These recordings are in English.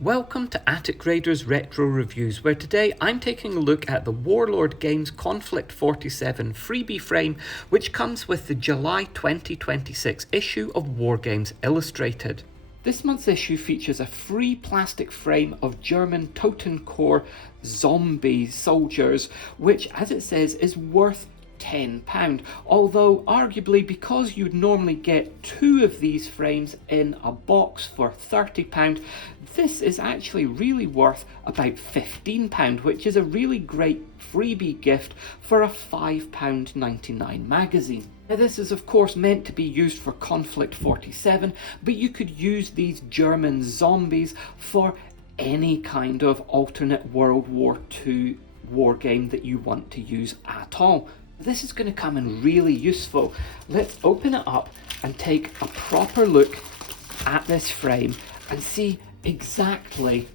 Welcome to Attic Raiders Retro Reviews, where today I'm taking a look at the Warlord Games Konflikt 47 Freebie Frame, which comes with the July 2026 issue of Wargames Illustrated. This month's issue features a free plastic frame of German Totenkorps zombie soldiers, which, as it says, is worth £10, although arguably because you'd normally get two of these frames in a box for £30, this is actually really worth about £15, which is a really great freebie gift for a £5.99 magazine. Now, this is of course meant to be used for Konflikt 47, but you could use these German zombies for any kind of alternate World War II war game that you want to use at all. This is going to come in really useful. Let's open it up and take a proper look at this frame and see exactly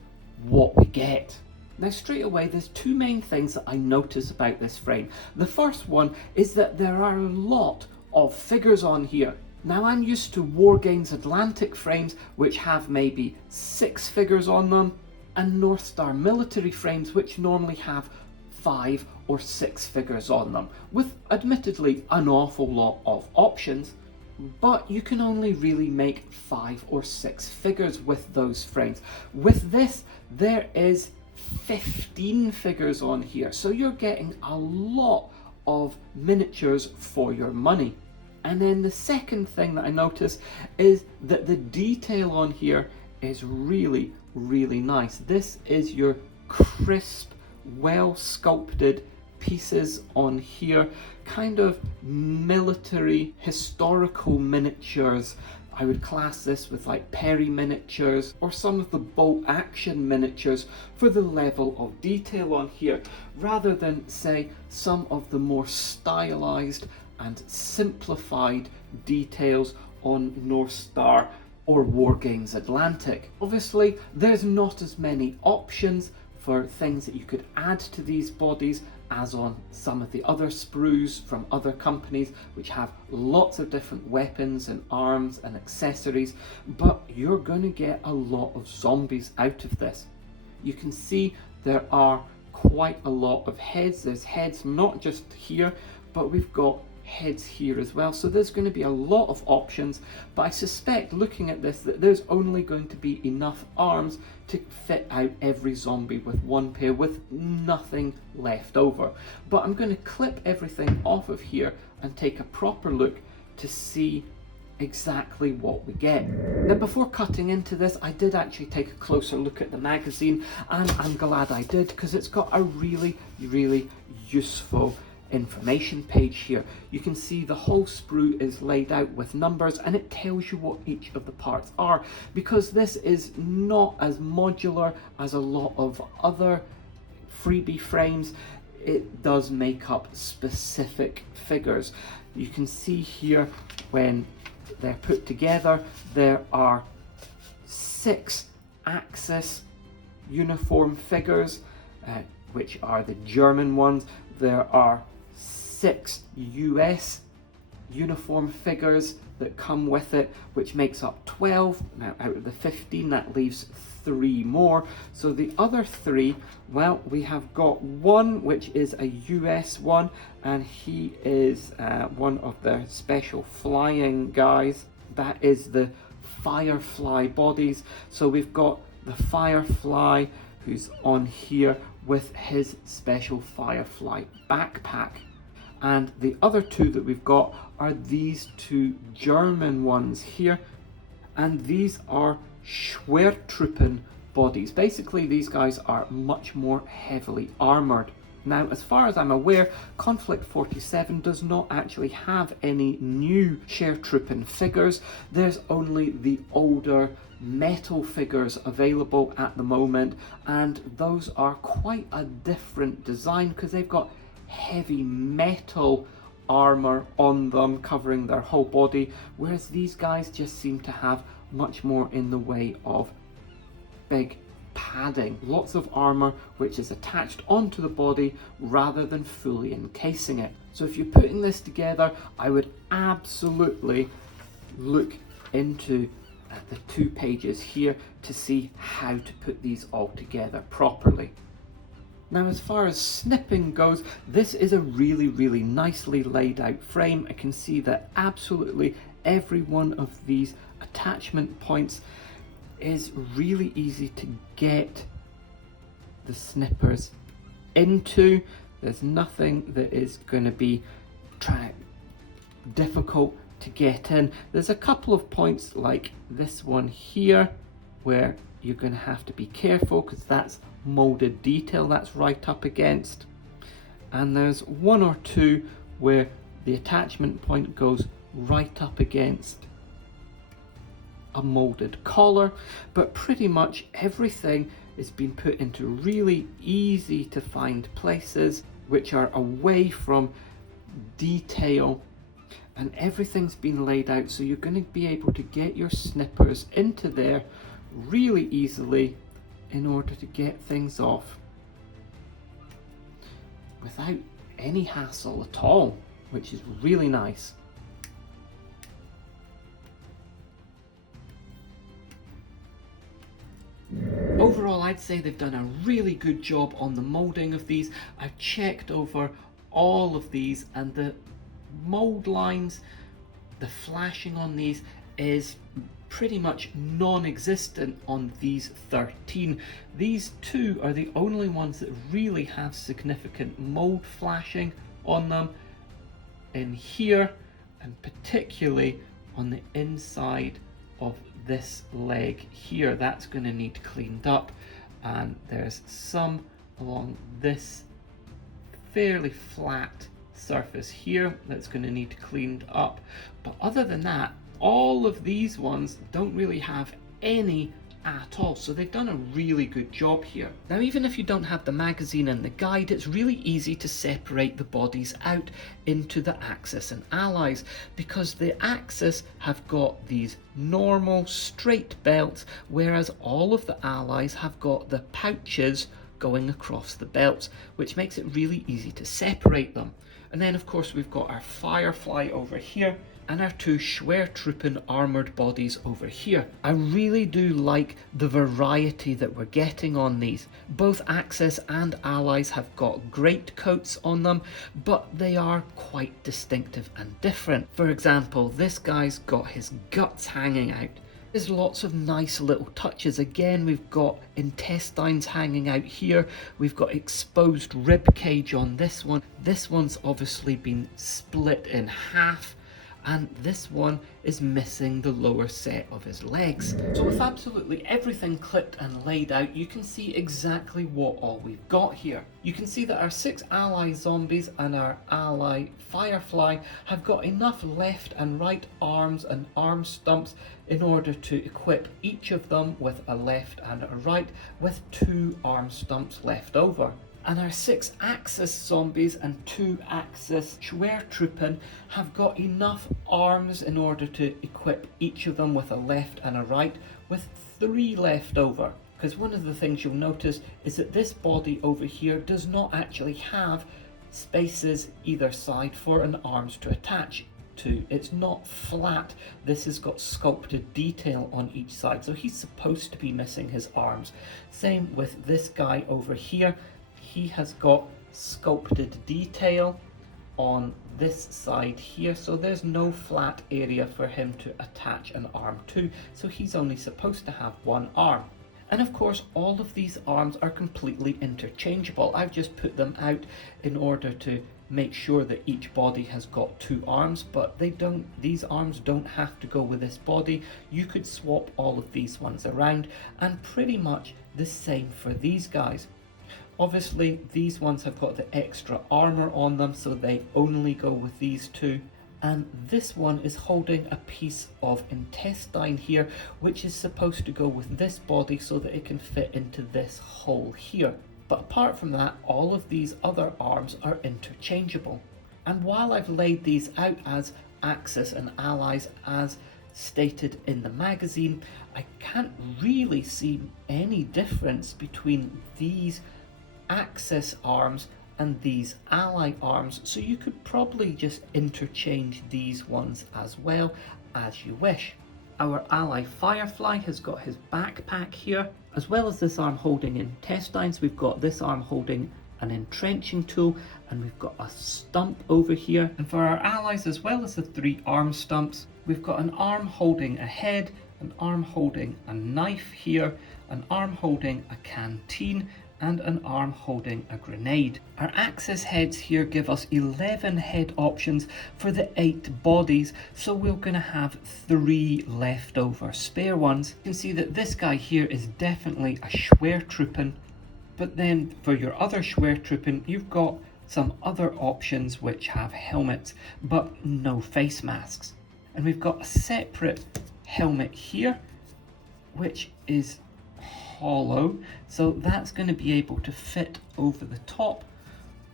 what we get. Now, straight away, there's two main things that I notice about this frame. The first one is that there are a lot of figures on here. Now, I'm used to Wargames Atlantic frames, which have maybe 6 figures on them, and North Star military frames, which normally have 5 or 6 figures on them, with admittedly an awful lot of options, but you can only really make 5 or 6 figures with those frames. With this, there is 15 figures on here, so you're getting a lot of miniatures for your money. And then the second thing that I notice is that the detail on here is really, really nice. This is your crisp, well sculpted pieces on here, kind of military historical miniatures. I would class this with like Perry miniatures or some of the bolt action miniatures for the level of detail on here, rather than say some of the more stylized and simplified details on North Star or Wargames Atlantic. Obviously, there's not as many options for things that you could add to these bodies as on some of the other sprues from other companies, which have lots of different weapons and arms and accessories, but you're going to get a lot of zombies out of this. You can see there are quite a lot of heads. There's heads not just here, but we've got heads here as well, so there's going to be a lot of options, but I suspect looking at this that there's only going to be enough arms to fit out every zombie with one pair, with nothing left over. But I'm going to clip everything off of here and take a proper look to see exactly what we get. Now, before cutting into this, I did actually take a closer look at the magazine, and I'm glad I did, because it's got a really, really useful information page here. You can see the whole sprue is laid out with numbers, and it tells you what each of the parts are, because this is not as modular as a lot of other freebie frames. It does make up specific figures. You can see here when they're put together, there are 6 Axis uniform figures, which are the German ones. There are 6 US uniform figures that come with it, which makes up 12. Now, out of the 15, that leaves 3 more. So the other 3, well, we have got one which is a US one, and he is one of their special flying guys. That is the Firefly bodies. So we've got the Firefly who's on here with his special Firefly backpack. And the other 2 that we've got are these 2 German ones here, and these are Schwertruppen bodies. Basically, these guys are much more heavily armoured. Now, as far as I'm aware, Konflikt 47 does not actually have any new Schwertruppen figures. There's only the older metal figures available at the moment, and those are quite a different design because they've got heavy metal armor on them covering their whole body, whereas these guys just seem to have much more in the way of big padding, lots of armor which is attached onto the body rather than fully encasing it. So if you're putting this together, I would absolutely look into at the 2 pages here to see how to put these all together properly. Now, as far as snipping goes, this is a really nicely laid out frame. I can see that absolutely every one of these attachment points is really easy to get the snippers into. There's nothing that is going to be difficult to get in. There's a couple of points like this one here where you're going to have to be careful because that's molded detail that's right up against, and there's 1 or 2 where the attachment point goes right up against a molded collar, but pretty much everything has been put into really easy to find places which are away from detail, and everything's been laid out so you're going to be able to get your snippers into there really easily in order to get things off without any hassle at all, which is really nice. Overall, I'd say they've done a really good job on the molding of these. I've checked over all of these, and the mold lines, the flashing on these is pretty much non-existent on these 13. These 2 are the only ones that really have significant mold flashing on them in here, and particularly on the inside of this leg here. That's going to need cleaned up, and there's some along this fairly flat surface here that's going to need cleaned up, but other than that, all of these ones don't really have any at all, so they've done a really good job here. Now, even if you don't have the magazine and the guide, it's really easy to separate the bodies out into the Axis and Allies, because the Axis have got these normal straight belts, whereas all of the Allies have got the pouches going across the belts, which makes it really easy to separate them. And then of course we've got our Firefly over here, and our 2 Schwertruppen armoured bodies over here. I really do like the variety that we're getting on these. Both Axis and Allies have got great coats on them, but they are quite distinctive and different. For example, this guy's got his guts hanging out. There's lots of nice little touches. Again, we've got intestines hanging out here. We've got exposed rib cage on this one. This one's obviously been split in half, and this one is missing the lower set of his legs. So with absolutely everything clipped and laid out, you can see exactly what all we've got here. You can see that our 6 ally zombies and our ally Firefly have got enough left and right arms and arm stumps in order to equip each of them with a left and a right, with 2 arm stumps left over. And our 6 Axis zombies and 2 Axis Schwertruppen have got enough arms in order to equip each of them with a left and a right, with 3 left over. Because one of the things you'll notice is that this body over here does not actually have spaces either side for an arms to attach to. It's not flat. This has got sculpted detail on each side, so he's supposed to be missing his arms. Same with this guy over here. He has got sculpted detail on this side here, so there's no flat area for him to attach an arm to, so he's only supposed to have 1 arm. And of course, all of these arms are completely interchangeable. I've just put them out in order to make sure that each body has got 2 arms, but these arms don't have to go with this body. You could swap all of these ones around, and pretty much the same for these guys. Obviously, these ones have got the extra armor on them, so they only go with these 2. And this one is holding a piece of intestine here, which is supposed to go with this body so that it can fit into this hole here. But apart from that, all of these other arms are interchangeable. And while I've laid these out as Axis and Allies as stated in the magazine, I can't really see any difference between these Axis arms and these ally arms, so you could probably just interchange these ones as well as you wish. Our ally Firefly has got his backpack here. As well as this arm holding intestines, we've got this arm holding an entrenching tool, and we've got a stump over here. And for our allies, as well as the 3 arm stumps, we've got an arm holding a head, an arm holding a knife here, an arm holding a canteen, and an arm holding a grenade. Our axis heads here give us 11 head options for the 8 bodies, so we're going to have 3 leftover spare ones. You can see that this guy here is definitely a Schwertruppen, but then for your other Schwertruppen, you've got some other options which have helmets but no face masks. And we've got a separate helmet here which is hollow, so that's going to be able to fit over the top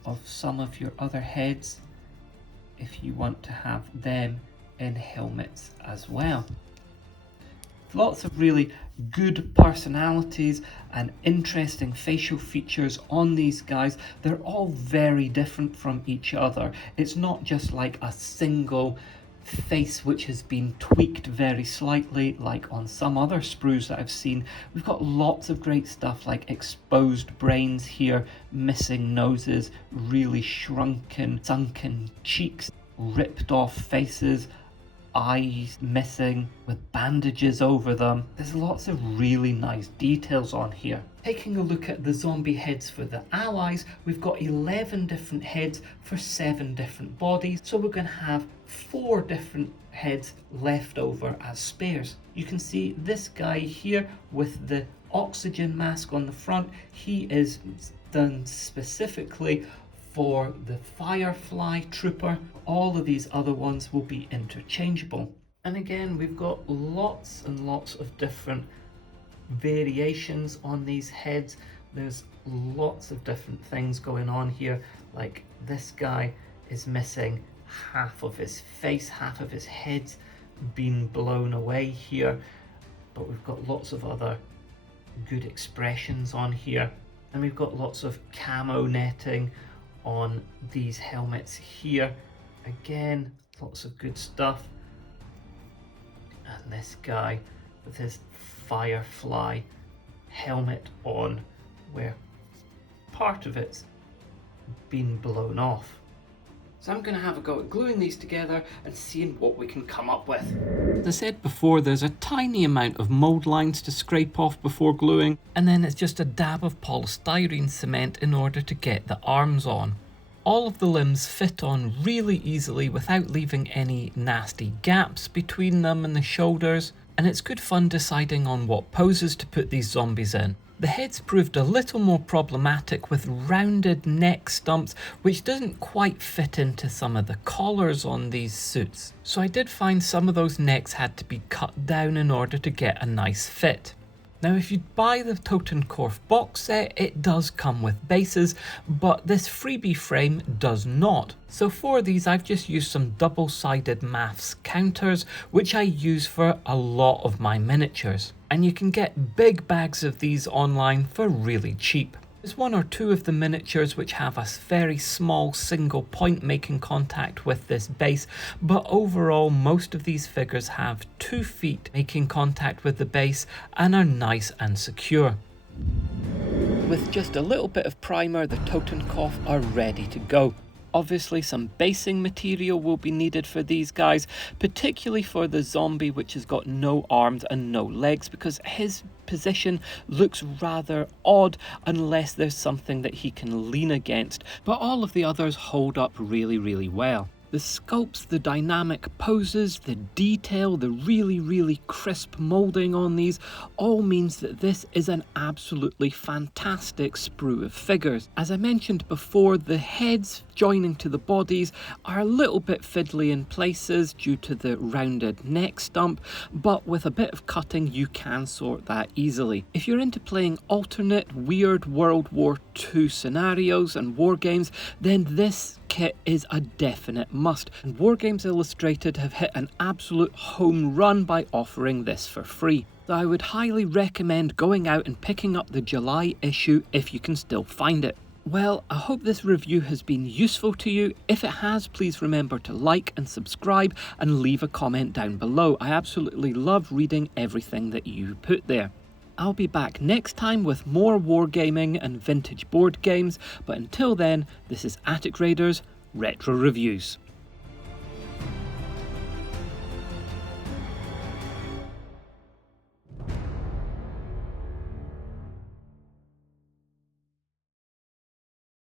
of some of your other heads if you want to have them in helmets as well. Lots of really good personalities and interesting facial features on these guys. They're all very different from each other. It's not just like a single face which has been tweaked very slightly like on some other sprues that I've seen. We've got lots of great stuff like exposed brains here, missing noses, really shrunken, sunken cheeks, ripped off faces, eyes missing with bandages over them. There's lots of really nice details on here. Taking a look at the zombie heads for the allies, we've got 11 different heads for 7 different bodies, so we're going to have 4 different heads left over as spares. You can see this guy here with the oxygen mask on the front. He is done specifically for the Firefly Trooper. All of these other ones will be interchangeable. And again, we've got lots and lots of different variations on these heads. There's lots of different things going on here, like this guy is missing half of his face, half of his head's been blown away here, but we've got lots of other good expressions on here, and we've got lots of camo netting on these helmets here. Again, lots of good stuff. And this guy with his Firefly helmet on, where part of it's been blown off. So I'm going to have a go at gluing these together and seeing what we can come up with. As I said before, there's a tiny amount of mold lines to scrape off before gluing, and then it's just a dab of polystyrene cement in order to get the arms on. All of the limbs fit on really easily without leaving any nasty gaps between them and the shoulders, and it's good fun deciding on what poses to put these zombies in. The heads proved a little more problematic with rounded neck stumps, which doesn't quite fit into some of the collars on these suits. So I did find some of those necks had to be cut down in order to get a nice fit. Now if you buy the Totenkorps box set, it does come with bases, but this Freebie Frame does not. So for these I've just used some double-sided maths counters, which I use for a lot of my miniatures. And you can get big bags of these online for really cheap. There's 1 or 2 of the miniatures which have a very small single point making contact with this base, but overall most of these figures have 2 feet making contact with the base and are nice and secure. With just a little bit of primer, the Totenkorps are ready to go. Obviously some basing material will be needed for these guys, particularly for the zombie which has got no arms and no legs, because his position looks rather odd unless there's something that he can lean against, but all of the others hold up really well. The sculpts, the dynamic poses, the detail, the really crisp moulding on these all means that this is an absolutely fantastic sprue of figures. As I mentioned before, the heads joining to the bodies are a little bit fiddly in places due to the rounded neck stump, but with a bit of cutting you can sort that easily. If you're into playing alternate weird World War II scenarios and war games, then this kit is a definite must, and Wargames Illustrated have hit an absolute home run by offering this for free. So I would highly recommend going out and picking up the July issue if you can still find it. Well, I hope this review has been useful to you. If it has, please remember to like and subscribe and leave a comment down below. I absolutely love reading everything that you put there. I'll be back next time with more wargaming and vintage board games, but until then, this is Attic Raiders Retro Reviews.